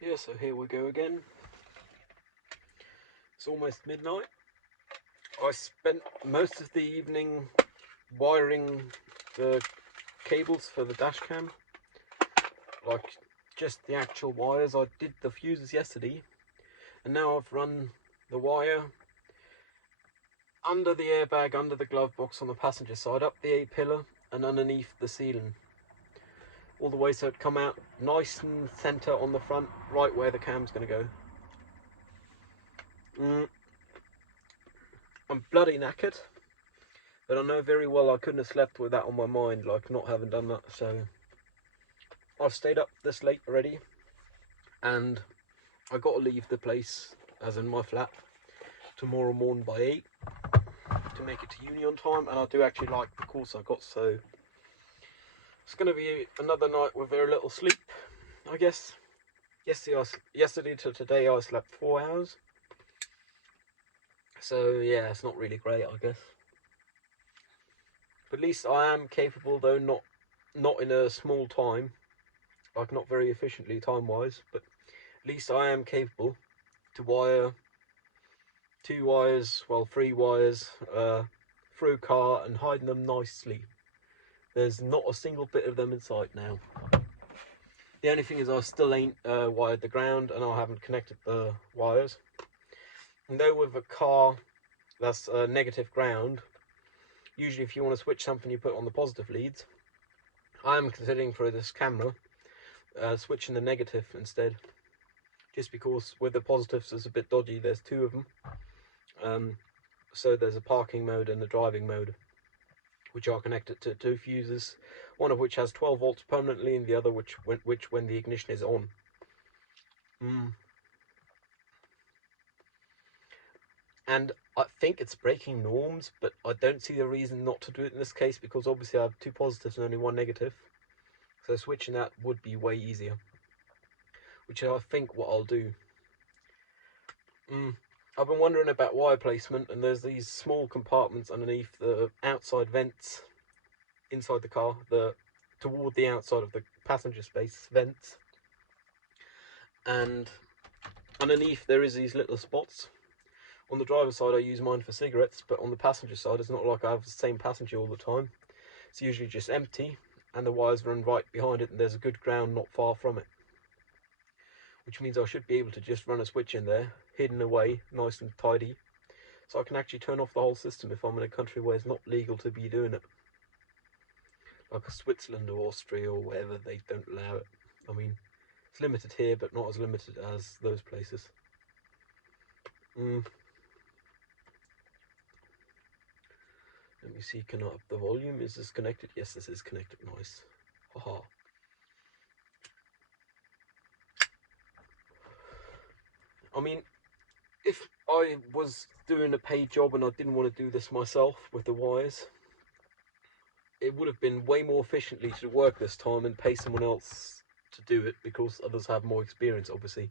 Yeah, so here we go again. It's almost midnight. I spent most of the evening wiring the cables for the dash cam, like just the actual wires. I did the fuses yesterday, and now I've run the wire under the airbag, under the glove box on the passenger side, up the A-pillar and underneath the ceiling, all the way so it come out nice and centre on the front, right where the cam's going to go. I'm bloody knackered, but I know very well I couldn't have slept with that on my mind, like not having done that. So I've stayed up this late already, and I got to leave the place, as in my flat, tomorrow morning by 8 to make it to uni on time. And I do actually like the course I got, so it's going to be another night with very little sleep, I guess. Yesterday to today I slept 4 hours, so yeah, it's not really great, I guess. But at least I am capable, though not in a small time, like not very efficiently time wise, but at least I am capable to wire 2 wires, well 3 wires through a car and hiding them nicely. There's not a single bit of them in sight now. The only thing is I still ain't wired the ground, and I haven't connected the wires. And though with a car that's negative ground, usually if you want to switch something you put on the positive leads. I am considering for this camera switching the negative instead, just because with the positives it's a bit dodgy. There's 2 of them, so there's a parking mode and a driving mode, which are connected to 2 fuses, one of which has 12 volts permanently, and the other which when the ignition is on. And I think it's breaking norms, but I don't see the reason not to do it in this case, because obviously I have 2 positives and only 1 negative, so switching that would be way easier, which I think what I'll do. I've been wondering about wire placement, and there's these small compartments underneath the outside vents inside the car, toward the outside of the passenger space vents, and underneath there is these little spots. On the driver's side I use mine for cigarettes, but on the passenger side it's not like I have the same passenger all the time. It's usually just empty, and the wires run right behind it, and there's a good ground not far from it, which means I should be able to just run a switch in there, hidden away, nice and tidy, so I can actually turn off the whole system if I'm in a country where it's not legal to be doing it, like Switzerland or Austria or wherever. They don't allow it. I mean, it's limited here, but not as limited as those places. Let me see, can I up the volume? Is this connected? Yes, this is connected. Nice. Haha. I mean, if I was doing a paid job and I didn't want to do this myself with the wires, it would have been way more efficiently to work this time and pay someone else to do it, because others have more experience, obviously.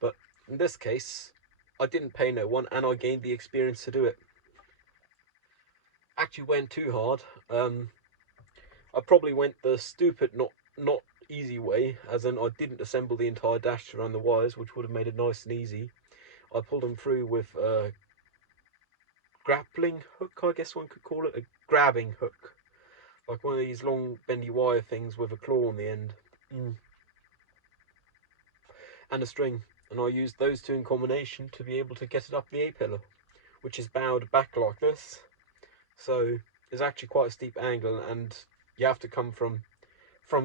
But in this case, I didn't pay no one, and I gained the experience to do it. Actually went too hard. I probably went the stupid, not easy way, as in I didn't assemble the entire dash around the wires, which would have made it nice and easy. I pulled them through with a grappling hook, I guess one could call it, a grabbing hook, like one of these long bendy wire things with a claw on the end, and a string, and I used those 2 in combination to be able to get it up the A-pillar, which is bowed back like this, so it's actually quite a steep angle, and you have to come from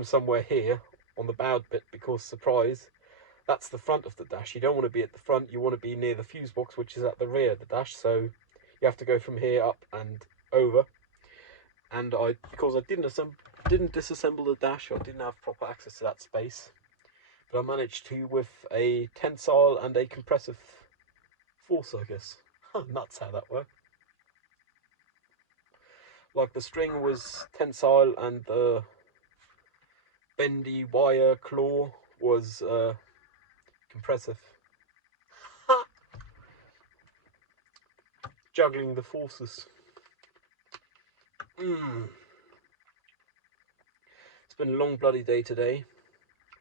somewhere here on the bowed bit, because surprise, that's the front of the dash. You don't want to be at the front, you want to be near the fuse box, which is at the rear of the dash, so you have to go from here up and over. And because I didn't disassemble the dash, I didn't have proper access to that space, but I managed to with a tensile and a compressive force, I guess. Nuts how that worked. Like the string was tensile and the bendy wire claw was compressive. Juggling the forces. It's been a long bloody day today.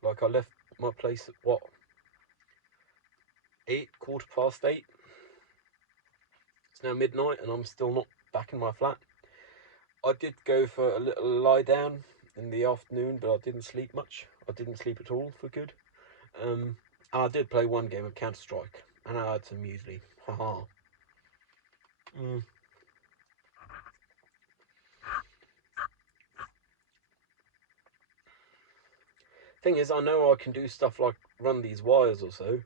Like I left my place at what, 8, 8:15. It's now midnight and I'm still not back in my flat. I did go for a little lie down in the afternoon, but I didn't sleep much. I didn't sleep at all for good. I did play one game of Counter-Strike, and I had some muesli. Haha. Thing is, I know I can do stuff like run these wires or so,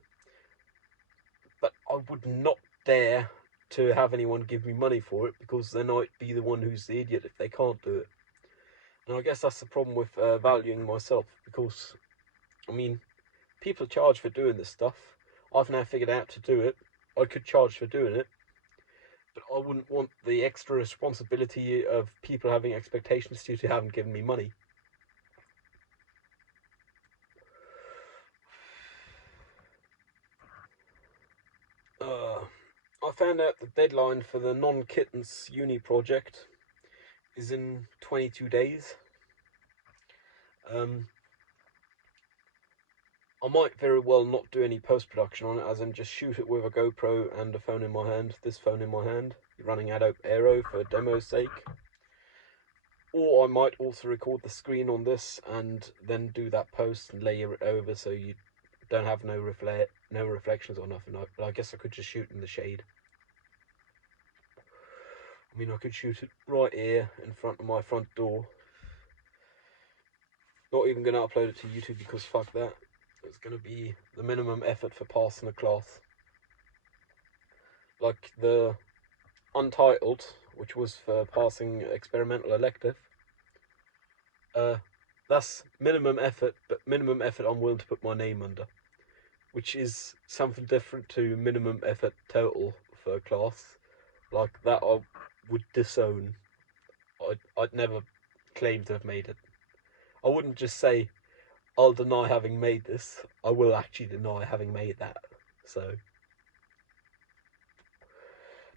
but I would not dare to have anyone give me money for it, because then I'd be the one who's the idiot if they can't do it. And I guess that's the problem with valuing myself, because, I mean, people charge for doing this stuff. I've now figured out to do it. I could charge for doing it, but I wouldn't want the extra responsibility of people having expectations due to having given me money. I found out the deadline for the non-kittens uni project is in 22 days. I might very well not do any post-production on it, as in just shoot it with a GoPro and a phone in my hand, this phone in my hand, running Adobe Aero for demo's sake. Or I might also record the screen on this and then do that post and layer it over so you don't have no reflections or nothing. But I guess I could just shoot in the shade. I mean, I could shoot it right here in front of my front door. Not even going to upload it to YouTube, because fuck that. It's going to be the minimum effort for passing a class. Like the Untitled, which was for passing experimental elective. That's minimum effort, but minimum effort I'm willing to put my name under, which is something different to minimum effort total for a class. Like that I would disown. I'd never claim to have made it. I wouldn't just say, I'll deny having made this. I will actually deny having made that. So,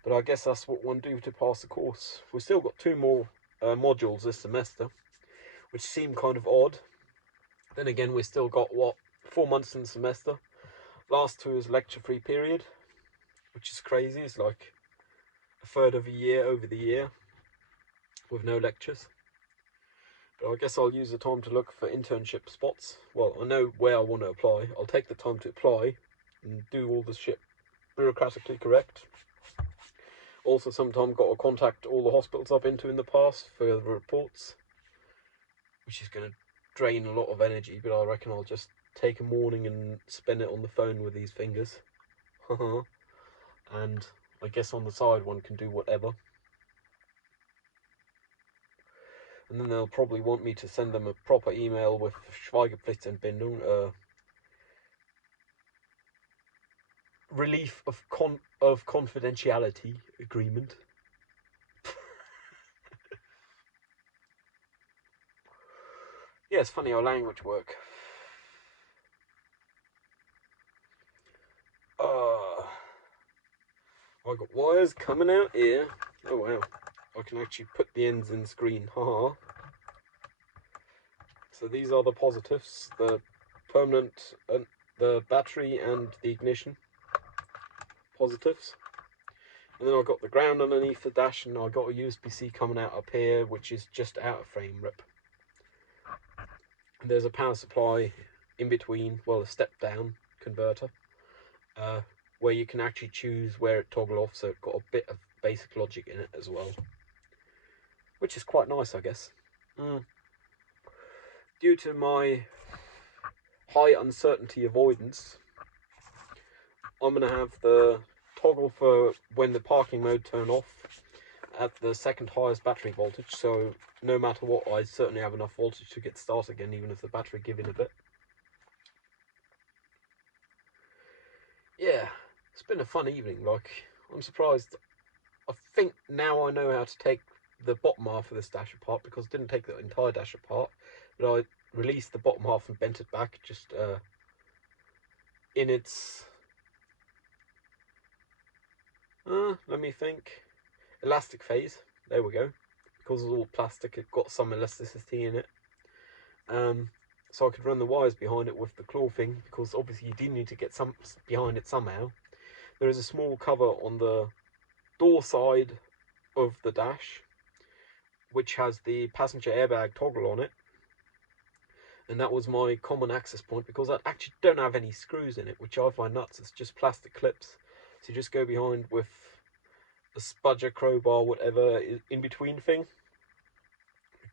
but I guess that's what one do to pass the course. We've still got 2 more modules this semester, which seem kind of odd. Then again, we've still got, 4 months in the semester. Last 2 is lecture-free period, which is crazy. It's like a third of a year over the year with no lectures. But I guess I'll use the time to look for internship spots. Well, I know where I want to apply. I'll take the time to apply and do all the shit bureaucratically correct. Also, sometime got to contact all the hospitals I've been to in the past for the reports, which is going to drain a lot of energy, but I reckon I'll just take a morning and spend it on the phone with these fingers. And I guess on the side one can do whatever. And then they'll probably want me to send them a proper email with Schweigepflichtentbindung, relief of confidentiality agreement. Yeah, it's funny how language work. I got wires coming out here. Oh wow, I can actually put the ends in screen. Haha. So these are the positives, the permanent, the battery and the ignition positives. And then I've got the ground underneath the dash, and I've got a USB-C coming out up here, which is just out of frame rip. And there's a power supply in between, well, a step down converter, where you can actually choose where it toggle off, so it's got a bit of basic logic in it as well, which is quite nice, I guess. Due to my high uncertainty avoidance, I'm going to have the toggle for when the parking mode turn off at the second highest battery voltage, so no matter what, I certainly have enough voltage to get started again, even if the battery give in a bit. Yeah, it's been a fun evening. Like, I'm surprised. I think now I know how to take the bottom half of this dash apart, because I didn't take the entire dash apart, but I released the bottom half and bent it back just in its let me think, elastic phase. There we go. Because it's all plastic, it got some elasticity in it. so I could run the wires behind it with the claw thing, because obviously you do need to get some behind it somehow. There is a small cover on the door side of the dash, which has the passenger airbag toggle on it, and that was my common access point, because I actually don't have any screws in it, which I find nuts. It's just plastic clips, so you just go behind with a spudger, crowbar, whatever in between thing,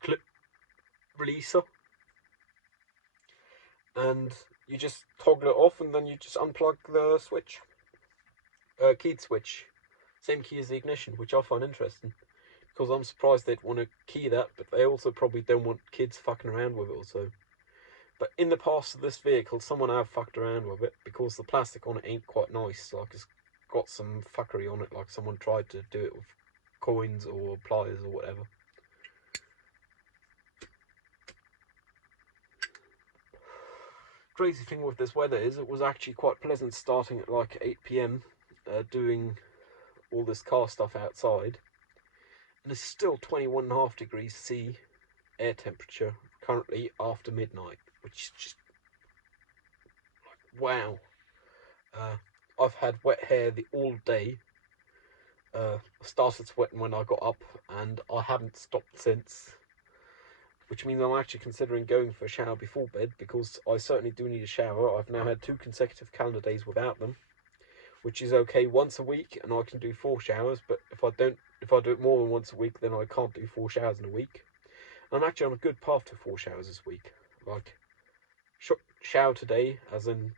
clip releaser, and you just toggle it off, and then you just unplug the switch, keyed switch, same key as the ignition, which I find interesting, because I'm surprised they'd want to key that, but they also probably don't want kids fucking around with it also. But in the past of this vehicle, someone have fucked around with it, because the plastic on it ain't quite nice. Like, it's got some fuckery on it, like someone tried to do it with coins or pliers or whatever. Crazy thing with this weather is it was actually quite pleasant starting at like 8 p.m. Doing all this car stuff outside, and it's still 21.5 degrees C air temperature currently after midnight, which is just like, wow. I've had wet hair all day. Started sweating when I got up, and I haven't stopped since, which means I'm actually considering going for a shower before bed, because I certainly do need a shower. I've now had 2 consecutive calendar days without them, which is okay once a week, and I can do 4 showers. But if I do it more than once a week, then I can't do 4 showers in a week. And I'm actually on a good path to 4 showers this week. Like, shower today, as in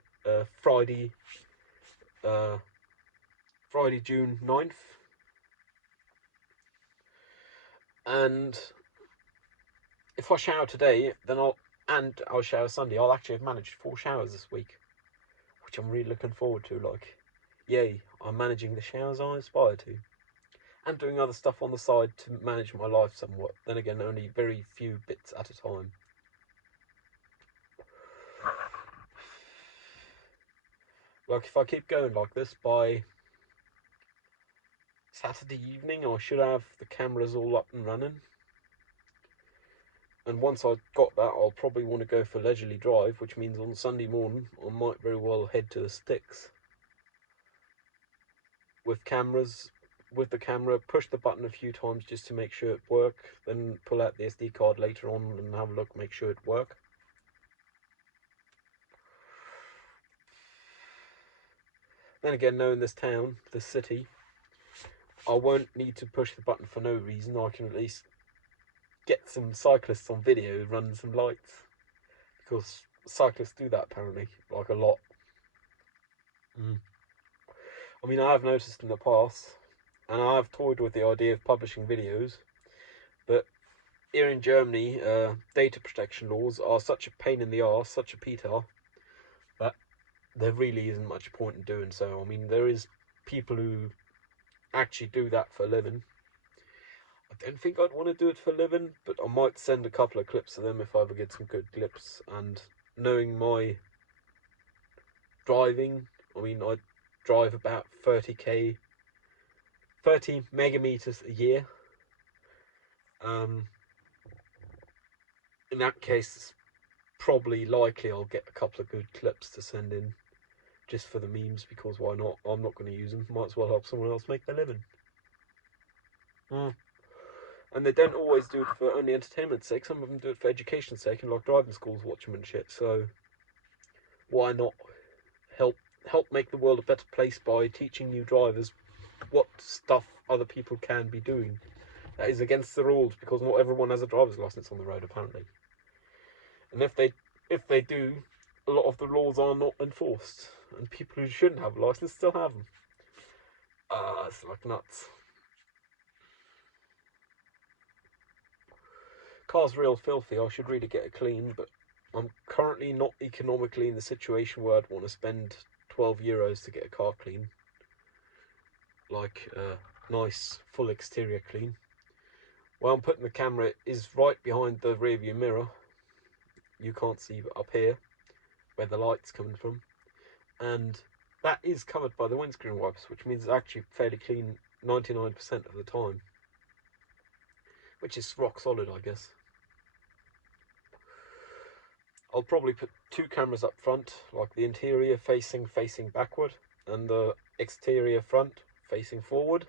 Friday, June 9th. And if I shower today, then I'll shower Sunday, I'll actually have managed 4 showers this week, which I'm really looking forward to. Like, yay, I'm managing the showers I aspire to, and doing other stuff on the side to manage my life somewhat. Then again, only very few bits at a time. Like, if I keep going like this, by Saturday evening I should have the cameras all up and running. And once I've got that, I'll probably want to go for leisurely drive, which means on Sunday morning I might very well head to the sticks with the camera, push the button a few times just to make sure it works, then pull out the SD card later on and have a look, make sure it works. Then again, knowing this town, this city, I won't need to push the button for no reason. I can at least get some cyclists on video running some lights, because cyclists do that apparently, like a lot. I mean, I have noticed in the past, and I have toyed with the idea of publishing videos, but here in Germany, data protection laws are such a pain in the arse, such a petar, that there really isn't much point in doing so. I mean, there is people who actually do that for a living. I don't think I'd want to do it for a living, but I might send a couple of clips to them if I ever get some good clips. And knowing my driving, I mean, I drive about 30 megameters a year. In that case, it's probably likely I'll get a couple of good clips to send in, just for the memes, because why not? I'm not going to use them. Might as well help someone else make their living. And they don't always do it for only entertainment's sake. Some of them do it for education's sake, and like driving schools watch them and shit. So why not help make the world a better place by teaching new drivers what stuff other people can be doing that is against the rules, because not everyone has a driver's license on the road apparently. And if they do, a lot of the laws are not enforced, and people who shouldn't have a license still have them. It's like nuts. Car's real filthy. I should really get it clean, but I'm currently not economically in the situation where I'd want to spend 12 euros to get a car clean. Like a nice full exterior clean. Where I'm putting the camera is right behind the rear view mirror. You can't see but up here, where the light's coming from. And that is covered by the windscreen wipes, which means it's actually fairly clean 99% of the time. Which is rock solid, I guess. I'll probably put two cameras up front, like the interior facing backward, and the exterior front facing forward.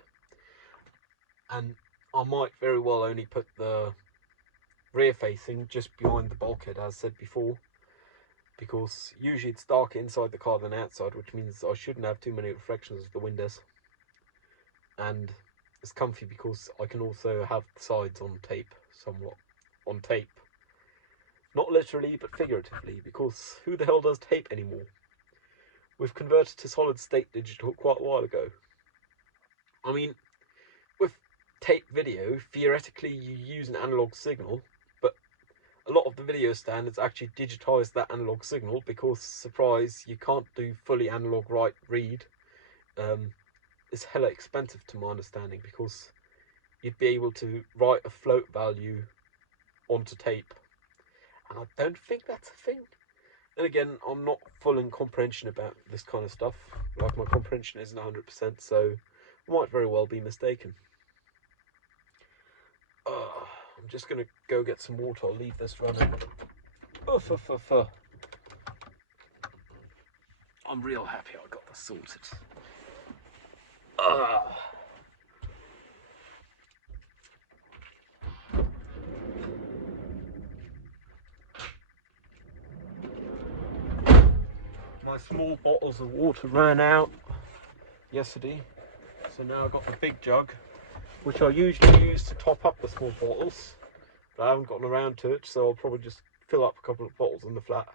And I might very well only put the rear facing just behind the bulkhead, as said before, because usually it's darker inside the car than outside, which means I shouldn't have too many reflections of the windows. And it's comfy because I can also have the sides on tape, somewhat on tape. Not literally, but figuratively, because who the hell does tape anymore? We've converted to solid state digital quite a while ago. I mean, with tape video, theoretically you use an analog signal, but a lot of the video standards actually digitize that analog signal because, surprise, you can't do fully analog write read. It's hella expensive to my understanding, because you'd be able to write a float value onto tape, and I don't think that's a thing. And again, I'm not full in comprehension about this kind of stuff. Like, my comprehension isn't 100%, so I might very well be mistaken. I'm just gonna go get some water. I'll leave this running. I'm real happy I got this sorted. My small bottles of water ran out yesterday, so now I've got the big jug, which I usually use to top up the small bottles, but I haven't gotten around to it, so I'll probably just fill up a couple of bottles in the flat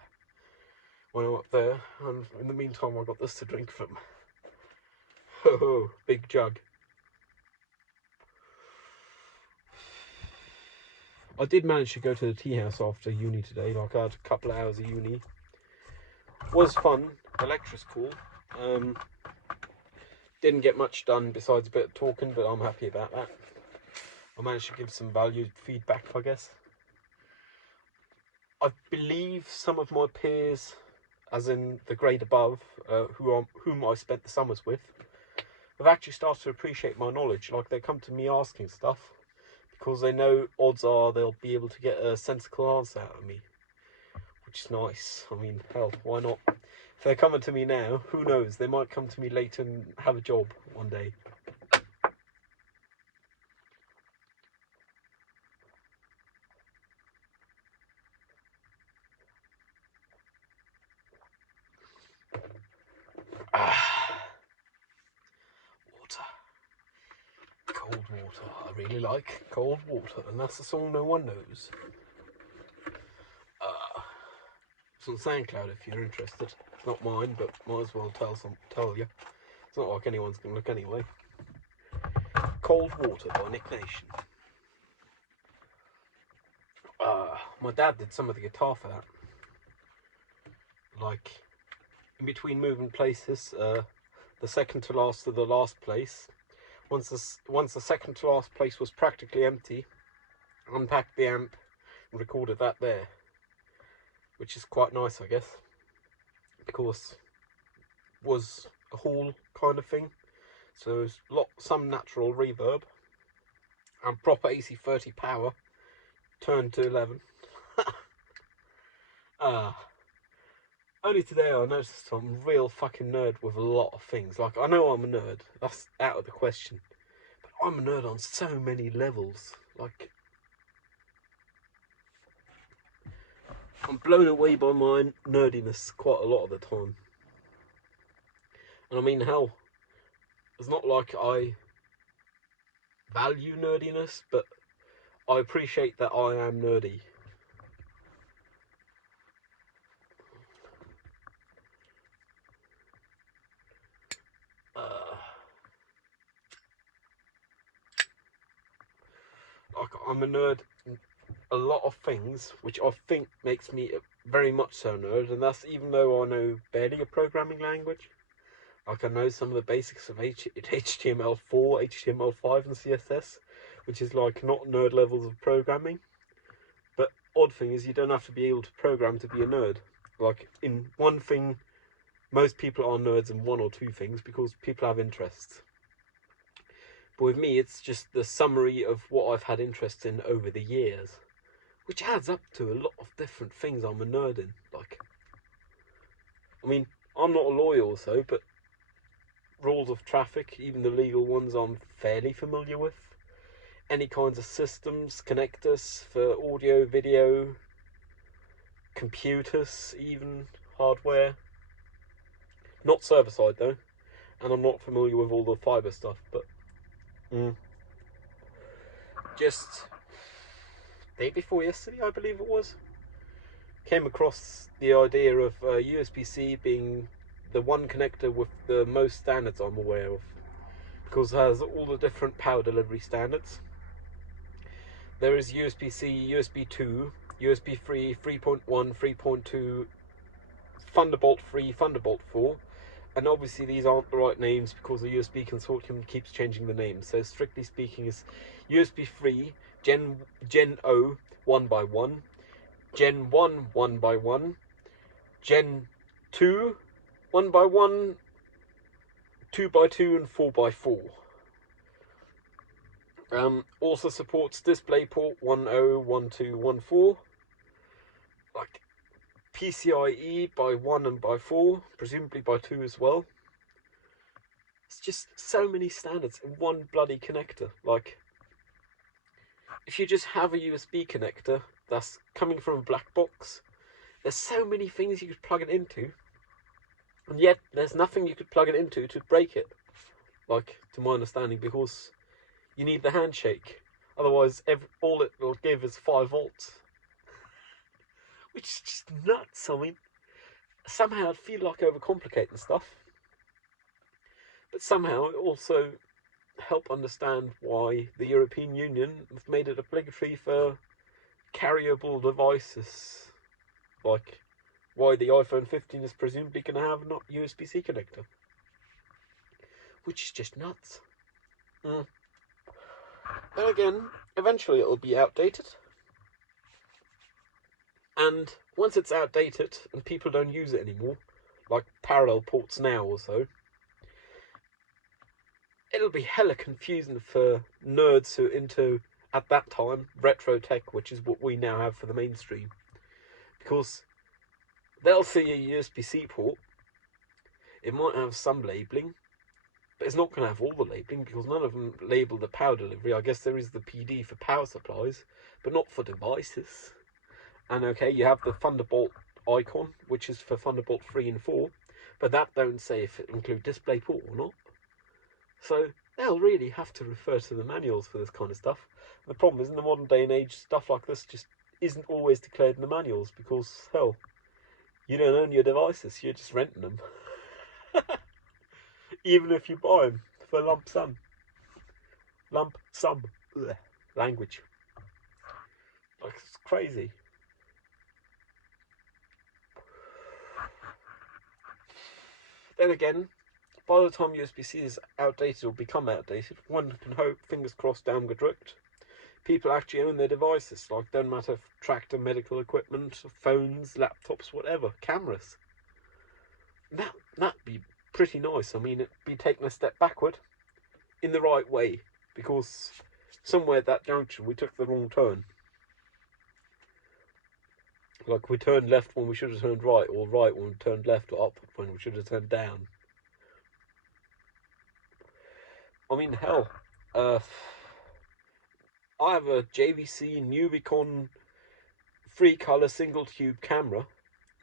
when I'm up there, and in the meantime I've got this to drink from. Ho ho, big jug. I did manage to go to the tea house after uni today. Like, I had a couple of hours of uni. Was fun. The lecture's cool. Didn't get much done besides a bit of talking, but I'm happy about that. I managed to give some valued feedback, I guess. I believe some of my peers, as in the grade above, whom I spent the summers with, have actually started to appreciate my knowledge. Like, they come to me asking stuff because they know odds are they'll be able to get a sensible answer out of me, which is nice. I mean, hell, why not? If they're coming to me now, who knows? They might come to me later and have a job one day. Water. Cold water. I really like cold water, and that's a song no one knows. It's on SoundCloud if you're interested. It's not mine, but might as well tell you. It's not like anyone's gonna look anyway. Cold Water by Nick Nation. My dad did some of the guitar for that. Like, in between moving places, the second to last of the last place. Once the second to last place was practically empty, unpacked the amp and recorded that there, which is quite nice, I guess, because it was a hall kind of thing, so there's some natural reverb and proper AC30 power turned to 11. Only today I noticed I'm a real fucking nerd with a lot of things. Like, I know I'm a nerd, that's out of the question, but I'm a nerd on so many levels. Like, I'm blown away by my nerdiness quite a lot of the time. And I mean, hell, it's not like I value nerdiness, but I appreciate that I am nerdy. Like, I'm a nerd in a lot of things, which I think makes me very much so nerd, and that's even though I know barely a programming language. Like, I know some of the basics of HTML4, HTML5 and CSS, which is like not nerd levels of programming. But odd thing is, you don't have to be able to program to be a nerd. Like, in one thing, most people are nerds in one or two things because people have interests. But with me, it's just the summary of what I've had interest in over the years. which adds up to a lot of different things I'm a nerd in. Like, I mean, I'm not a lawyer or so, but rules of traffic, even the legal ones, I'm fairly familiar with. Any kinds of systems, connectors for audio, video, computers, even hardware. Not server side though, and I'm not familiar with all the fiber stuff, but just day before yesterday, I believe it was, came across the idea of USB-C being the one connector with the most standards I'm aware of, because it has all the different power delivery standards. There is USB-C, USB 2, USB 3, 3.1, 3.2, Thunderbolt 3, Thunderbolt 4, and obviously these aren't the right names because the USB consortium keeps changing the names. So strictly speaking, is USB 3, Gen O 1x1, Gen 1 1x1, Gen 2 1x1, 2x2, and 4x4. Also supports DisplayPort 1.0, 1.2, 1.4, like PCIe by 1 and by 4, presumably by 2 as well. It's just so many standards in one bloody connector. Like, if you just have a USB connector that's coming from a black box, there's so many things you could plug it into, and yet there's nothing you could plug it into to break it, like, to my understanding, because you need the handshake. Otherwise, all it will give is 5 volts. Which is just nuts. I mean, somehow I feel like overcomplicating stuff. But somehow it also help understand why the European Union have made it obligatory for carryable devices. Like, why the iPhone 15 is presumably going to have a USB-C connector. Which is just nuts. Then again, eventually it'll be outdated. And once it's outdated and people don't use it anymore, like parallel ports now or so, it'll be hella confusing for nerds who are into, at that time, retro tech, which is what we now have for the mainstream. Because they'll see a USB-C port, it might have some labelling, but it's not going to have all the labelling because none of them label the power delivery. I guess there is the PD for power supplies, but not for devices. And okay, you have the Thunderbolt icon, which is for Thunderbolt 3 and 4, but that don't say if it includes DisplayPort or not. So they'll really have to refer to the manuals for this kind of stuff. The problem is, in the modern day and age, stuff like this just isn't always declared in the manuals because, hell, you don't own your devices, you're just renting them. Even if you buy them for lump sum. Lump sum. Ugh. Language. Like, it's crazy. Then again, by the time USB-C is outdated or become outdated, one can hope, fingers crossed, down gedrückt, people actually own their devices. Like, don't matter if tractor, medical equipment, phones, laptops, whatever, cameras. That'd be pretty nice. I mean, it'd be taking a step backward in the right way, because somewhere at that junction we took the wrong turn. Like, we turned left when we should have turned right, or right when we turned left, or up when we should have turned down. I mean, hell, I have a JVC Nubicon 3-color single tube camera.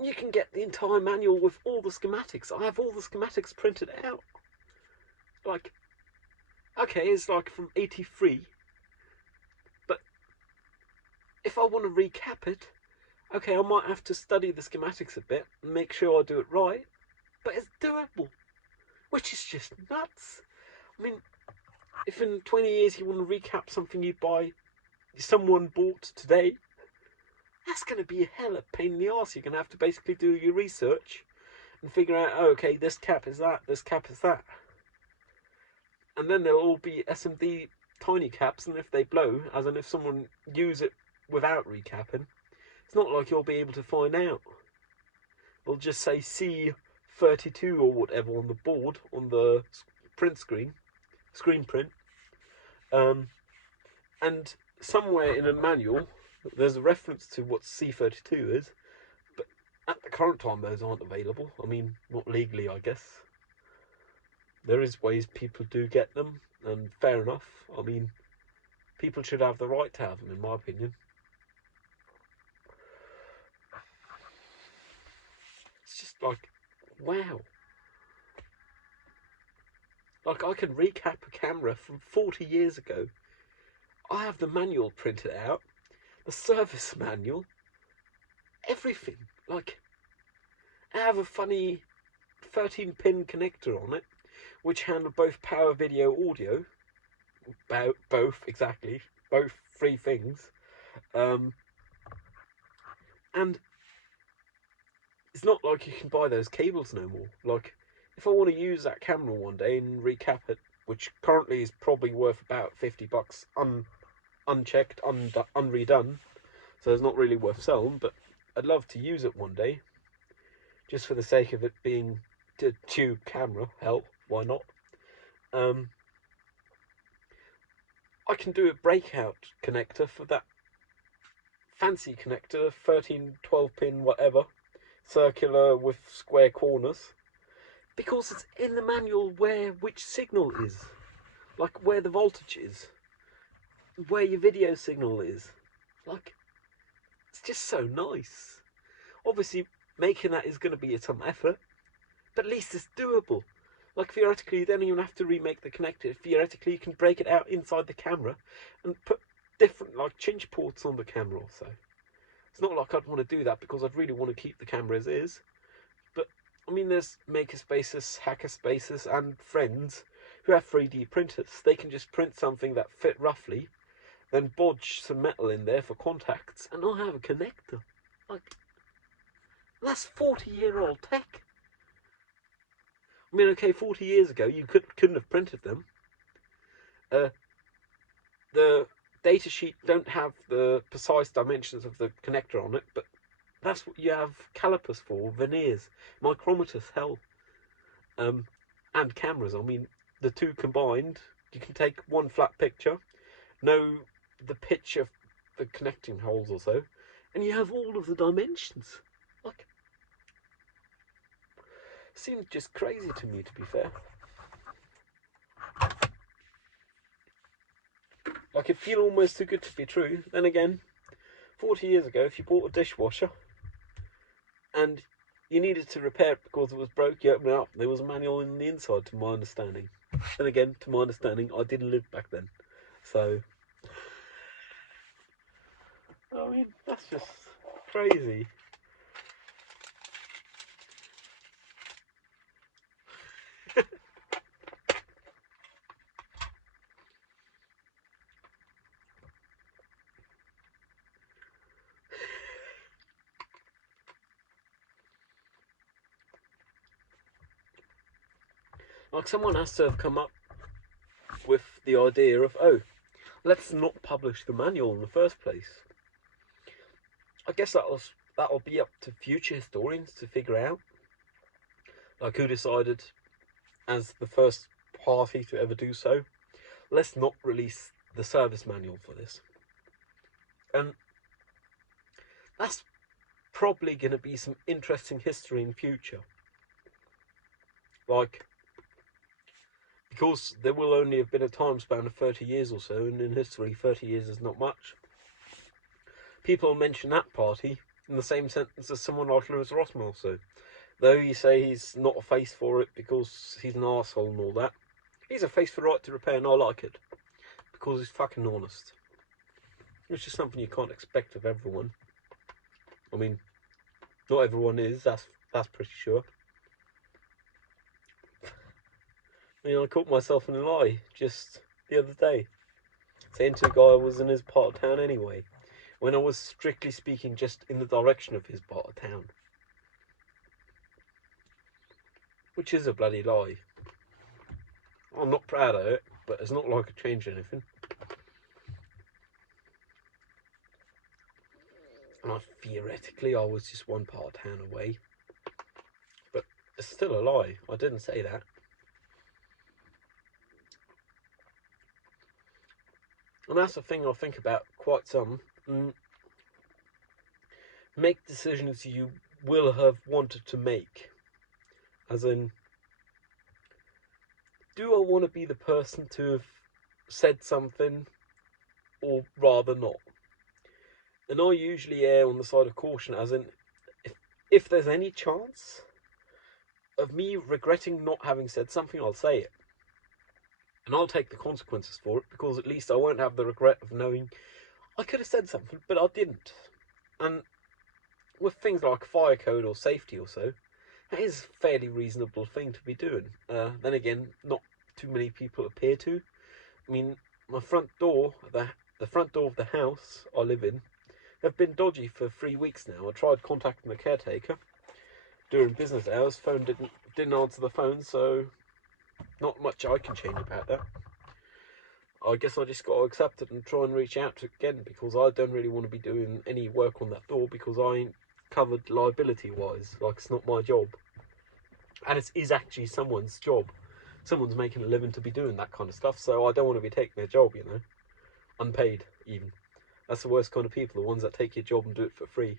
You can get the entire manual with all the schematics. I have all the schematics printed out. Like, okay, it's like from 83, but if I want to recap it, okay, I might have to study the schematics a bit and make sure I do it right, but it's doable, which is just nuts. I mean, if in 20 years you want to recap something someone bought today, that's going to be a hella pain in the arse. You're going to have to basically do your research and figure out, oh, okay, this cap is that, this cap is that. And then they'll all be SMD tiny caps, and if they blow, as in if someone use it without recapping, it's not like you'll be able to find out. It'll just say C32 or whatever on the board, on the print screen print. And somewhere in a manual, There's a reference to what C32 is, but at the current time those aren't available. I mean, not legally, I guess. There is ways people do get them, and fair enough. I mean, people should have the right to have them, in my opinion. It's just like, wow. Like, I can recap a camera from 40 years ago. I have the manual printed out, the service manual, everything. Like, I have a funny 13-pin connector on it, which handle both power, video, audio. Both, exactly. Both three things. And it's not like you can buy those cables no more. Like, if I want to use that camera one day and recap it, which currently is probably worth about $50 unchecked, unredone, so it's not really worth selling, but I'd love to use it one day, just for the sake of it being a tube camera. Hell, why not? I can do a breakout connector for that fancy connector, 13, 12-pin, whatever, circular with square corners, because it's in the manual which signal is, like where the voltage is, where your video signal is. Like, it's just so nice. Obviously, making that is going to be some effort, but at least it's doable. Like, theoretically, you don't even have to remake the connector. Theoretically, you can break it out inside the camera and put different, like, chinch ports on the camera or so. It's not like I'd want to do that because I'd really want to keep the camera as is. But, I mean, there's makerspaces, hackerspaces, and friends who have 3D printers. They can just print something that fit roughly, then bodge some metal in there for contacts, and I'll have a connector. Like, that's 40-year-old tech. I mean, okay, 40 years ago, you couldn't have printed them. The datasheet don't have the precise dimensions of the connector on it, but that's what you have calipers for, veneers, micrometers, hell, and cameras. I mean, the two combined, you can take one flat picture, know the pitch of the connecting holes or so, and you have all of the dimensions. Like, seems just crazy to me, to be fair. Like, it feels almost too good to be true. Then again, 40 years ago, if you bought a dishwasher and you needed to repair it because it was broke, you open it up, there was a manual in the inside, to my understanding. Then again, to my understanding, I didn't live back then. So, I mean, that's just crazy. Like, someone has to have come up with the idea of, oh, let's not publish the manual in the first place. I guess that'll be up to future historians to figure out, like, who decided as the first party to ever do so, let's not release the service manual for this. And that's probably going to be some interesting history in future. Like, because there will only have been a time span of 30 years or so, and in history 30 years is not much. People mention that party in the same sentence as someone like Lewis Rossman also. Though you say he's not a face for it because he's an arsehole and all that, he's a face for right to repair, and I like it. Because he's fucking honest. Which is something you can't expect of everyone. I mean, not everyone is, that's pretty sure. I mean, I caught myself in a lie just the other day, saying to a guy I was in his part of town anyway, when I was strictly speaking just in the direction of his part of town. Which is a bloody lie. I'm not proud of it, but it's not like I changed anything. And theoretically, I was just one part of town away. But it's still a lie. I didn't say that. And that's the thing I think about quite some. make decisions you will have wanted to make. As in, do I want to be the person to have said something, or rather not? And I usually err on the side of caution, as in, if there's any chance of me regretting not having said something, I'll say it. And I'll take the consequences for it, because at least I won't have the regret of knowing I could have said something, but I didn't. And with things like fire code or safety or so, that is a fairly reasonable thing to be doing. Then again, not too many people appear to. I mean, my front door, the front door of the house I live in, have been dodgy for 3 weeks now. I tried contacting the caretaker during business hours. Phone didn't answer the phone, so not much I can change about that. I guess I just got to accept it and try and reach out to it again, because I don't really want to be doing any work on that door, because I ain't covered liability wise. Like, it's not my job, and it is actually someone's job. Someone's making a living to be doing that kind of stuff, so I don't want to be taking their job, you know, unpaid even. That's the worst kind of people, the ones that take your job and do it for free.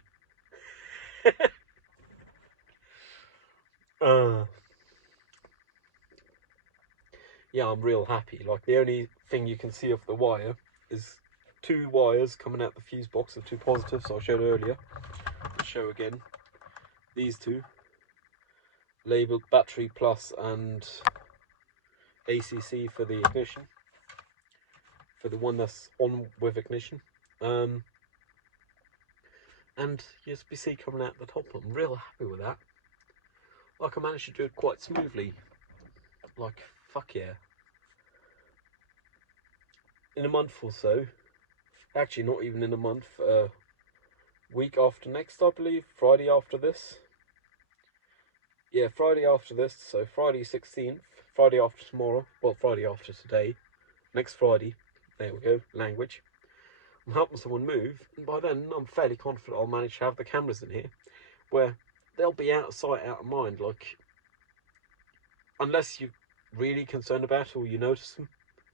Yeah, I'm real happy. Like, the only thing you can see off the wire is 2 wires coming out the fuse box of 2 positives I showed earlier. I'll show again. These 2, labelled battery plus and ACC for the ignition, for the one that's on with ignition. And USB-C coming out the top. I'm real happy with that. Like, I managed to do it quite smoothly. Like, fuck yeah. In a month or so, actually not even in a month, week after next, I believe, Friday after this. Yeah, Friday after this, so Friday 16th, Friday after tomorrow, well, Friday after today, next Friday, there we go, language. I'm helping someone move, and by then I'm fairly confident I'll manage to have the cameras in here, where they'll be out of sight, out of mind. Like, unless you're really concerned about it or you notice them.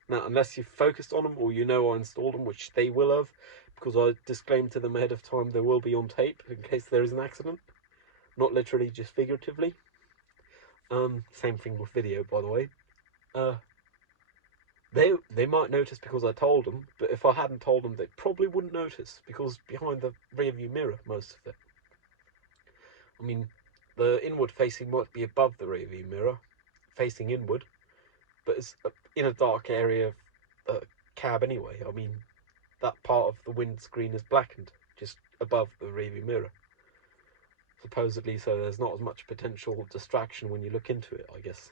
Now, unless you've focused on them or you know I installed them, which they will have, because I disclaimed to them ahead of time they will be on tape in case there is an accident. Not literally, just figuratively. Same thing with video, by the way. They might notice because I told them, but if I hadn't told them, they probably wouldn't notice, because behind the rear view mirror, most of it. I mean, the inward facing might be above the rear view mirror, facing inward, but it's in a dark area of the cab anyway. I mean, that part of the windscreen is blackened, just above the rear view mirror. Supposedly, so there's not as much potential distraction when you look into it, I guess.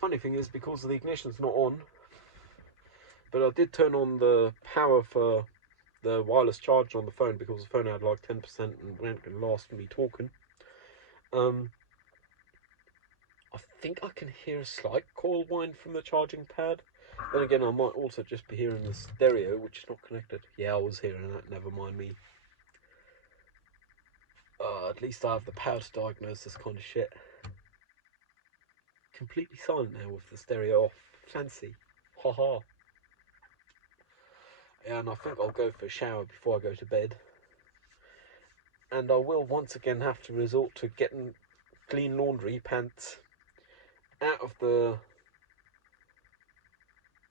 Funny thing is, because the ignition's not on, but I did turn on the power for the wireless charge on the phone, because the phone had like 10% and went and last me talking. I think I can hear a slight coil whine from the charging pad. Then again, I might also just be hearing the stereo, which is not connected. Yeah, I was hearing that, never mind me. At least I have the power to diagnose this kind of shit. Completely silent now with the stereo off. Fancy. Haha. Yeah, and I think I'll go for a shower before I go to bed. And I will once again have to resort to getting clean laundry pants out of the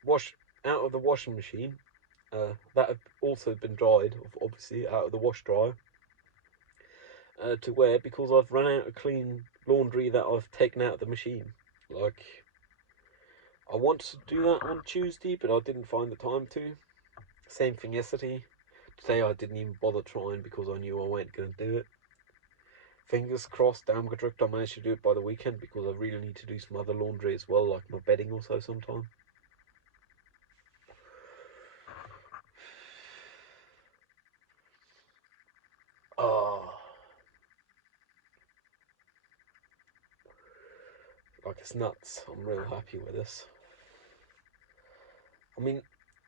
washing machine. That have also been dried, obviously, out of the wash dryer, to wear, because I've run out of clean laundry that I've taken out of the machine. Like, I wanted to do that on Tuesday, but I didn't find the time to. Same thing yesterday. Today I didn't even bother trying, because I knew I weren't going to do it. Fingers crossed, damn good I managed to do it by the weekend, because I really need to do some other laundry as well, like my bedding also sometime. Like, it's nuts. I'm real happy with this. I mean,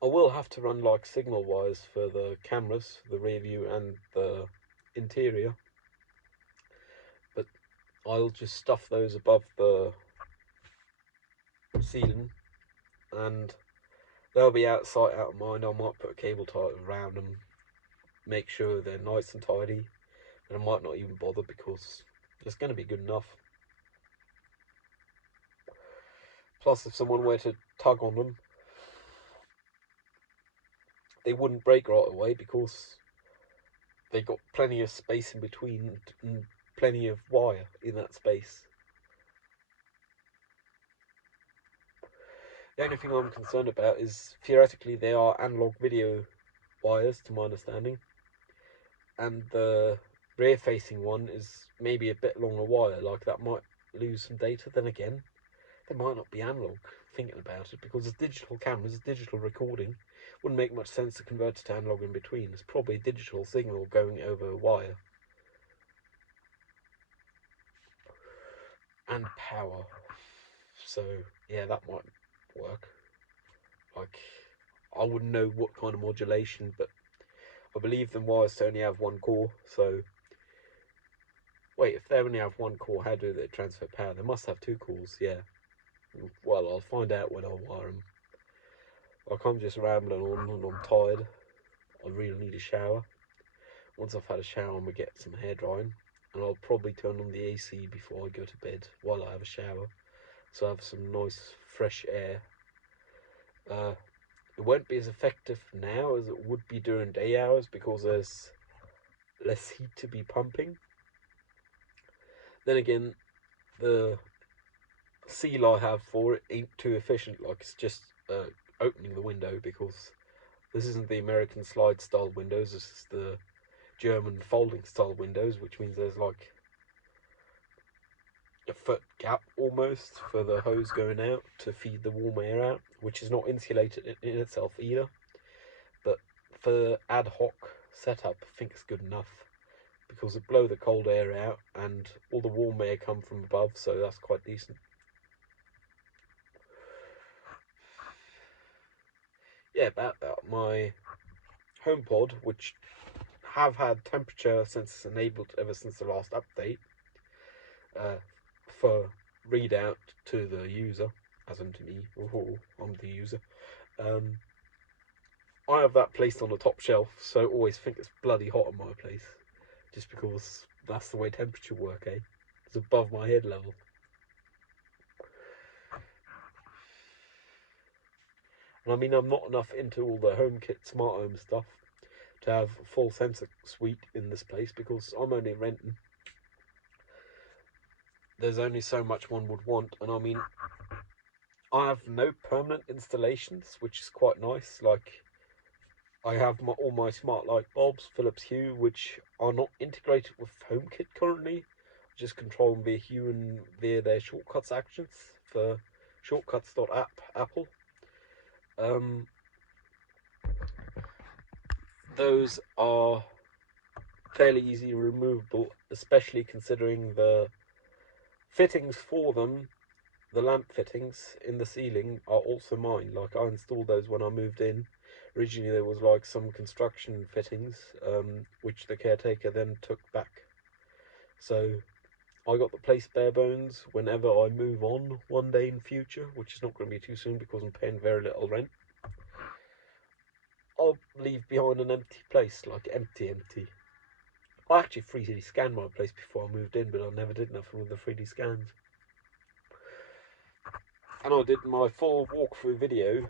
I will have to run like signal wires for the cameras, the rear view and the interior, but I'll just stuff those above the ceiling, and they'll be out of sight, out of mind. I might put a cable tie around them, make sure they're nice and tidy, and I might not even bother because it's going to be good enough. Plus, if someone were to tug on them, they wouldn't break right away because they got plenty of space in between and plenty of wire in that space. The only thing I'm concerned about is theoretically they are analog video wires, to my understanding, and the rear facing one is maybe a bit longer wire, like that might lose some data. Then again, they might not be analog, thinking about it, because it's digital cameras, it's digital recording. Wouldn't make much sense to convert it to analog in between. It's probably a digital signal going over a wire. And power. So yeah, that might work. Like, I wouldn't know what kind of modulation, but I believe them wires to only have one core. So wait, if they only have one core, how do they transfer power? They must have two cores. Yeah. Well, I'll find out when I wire them. Like, I'm just rambling on and I'm tired. I really need a shower. Once I've had a shower, I'm gonna get some hair drying, and I'll probably turn on the AC before I go to bed while I have a shower, so I have some nice fresh air. It won't be as effective now as it would be during day hours because there's less heat to be pumping. Then again, the seal I have for it ain't too efficient. Like, it's just opening the window, because this isn't the American slide style windows, this is the German folding style windows, which means there's like a foot gap almost for the hose going out to feed the warm air out, which is not insulated in itself either. But for ad hoc setup, I think it's good enough because it blow the cold air out and all the warm air come from above, so that's quite decent. Yeah, about that, my HomePod, which have had temperature sensors enabled ever since the last update, for readout to the user, as in to me. I'm the user. I have that placed on the top shelf, so I always think it's bloody hot in my place, just because that's the way temperature work, eh? It's above my head level. And I mean, I'm not enough into all the HomeKit smart home stuff to have a full sensor suite in this place, because I'm only renting. There's only so much one would want, and I mean, I have no permanent installations, which is quite nice. Like, I have all my smart light bulbs, Philips Hue, which are not integrated with HomeKit currently. I just control them via Hue and via their shortcuts actions for shortcuts.app Apple. Those are fairly easy removable, especially considering the fittings for them. The lamp fittings in the ceiling are also mine. Like, I installed those when I moved in. Originally there was like some construction fittings, which the caretaker then took back. So I got the place bare bones whenever I move on one day in future, which is not going to be too soon because I'm paying very little rent. I'll leave behind an empty place, like empty. I actually 3D scanned my place before I moved in, but I never did nothing with the 3D scans. And I did my full walkthrough video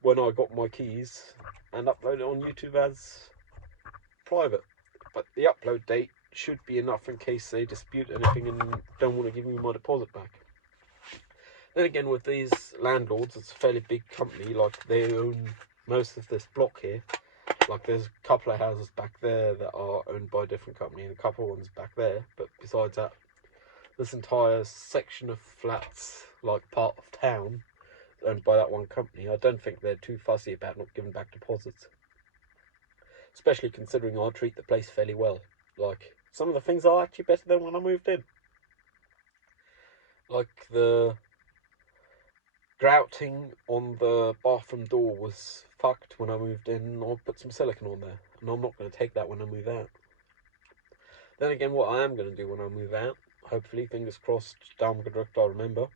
when I got my keys and upload it on YouTube as private. But the upload date should be enough in case they dispute anything and don't want to give me my deposit back. Then again, with these landlords, it's a fairly big company. Like, they own most of this block here. Like, there's a couple of houses back there that are owned by a different company and a couple of ones back there. But besides that, this entire section of flats, like part of town, owned by that one company. I don't think they're too fussy about not giving back deposits, especially considering I treat the place fairly well. Like, some of the things are actually better than when I moved in. Like, the grouting on the bathroom door was fucked when I moved in. I put some silicone on there, and I'm not going to take that when I move out. Then again, what I am going to do when I move out, hopefully, fingers crossed, down the drift, I remember,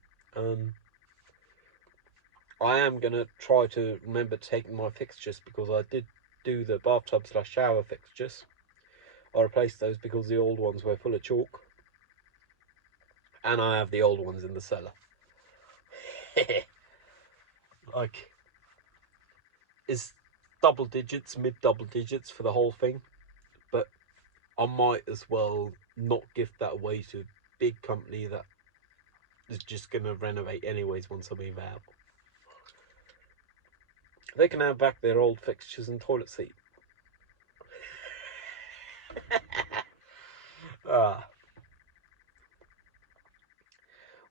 I am going to try to remember taking my fixtures, because I did do the bathtub / shower fixtures. I replaced those because the old ones were full of chalk. And I have the old ones in the cellar. Like, it's double digits, mid double digits for the whole thing. But I might as well not give that away to a big company that is just going to renovate anyways once I move out. They can have back their old fixtures and toilet seat.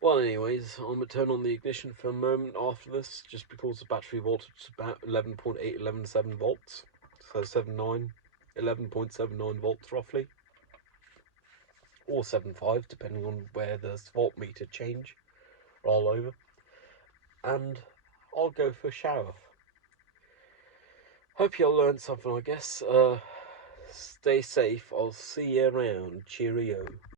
Well, anyways, I'm going to turn on the ignition for a moment after this, just because the battery voltage is about 11.8, 11.7 volts. So 11.79 volts roughly. Or 7.5, depending on where the voltmeter change roll over. And I'll go for a shower. Hope you all learned something, I guess. Stay safe. I'll see you around. Cheerio.